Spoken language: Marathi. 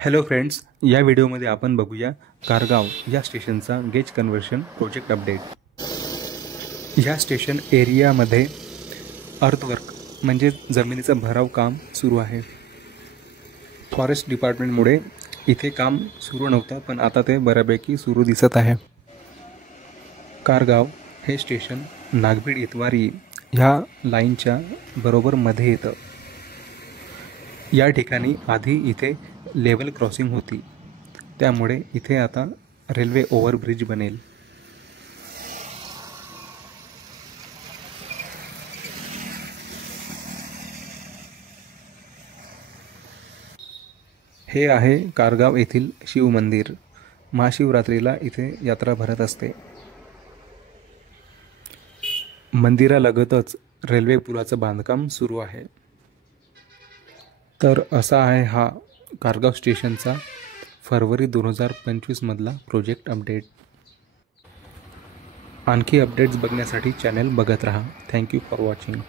हॅलो फ्रेंड्स, या व्हिडिओमध्ये आपण बघूया कारगाव या स्टेशनचा गेज कन्व्हर्शन प्रोजेक्ट अपडेट। या स्टेशन एरियामध्ये अर्थवर्क म्हणजे जमिनीचं भराव काम सुरू आहे। फॉरेस्ट डिपार्टमेंटमुळे इथे काम सुरू नव्हतं, पण आता ते बऱ्यापैकी सुरू दिसत आहे। कारगाव हे स्टेशन नागभीड इतवारी ह्या लाईनच्या बरोबर मध्ये येतं। या ठिकाणी आधी इथे लेवल क्रॉसिंग होती, त्यामुळे इथे आता रेल्वे ओव्हरब्रिज बनेल। हे आहे कारगाव येथील शिव मंदिर। महाशिवरात्रीला इथे यात्रा भरत असते। मंदिरालगतच रेल्वे पुलाचं बांधकाम सुरू आहे। तर असा आहे हा कारगाव स्टेशनचा फरवरी 2025 मधला प्रोजेक्ट अपडेट। आणखी अपडेट्स बघण्यासाठी चॅनल बघत रहा। Thank you for watching.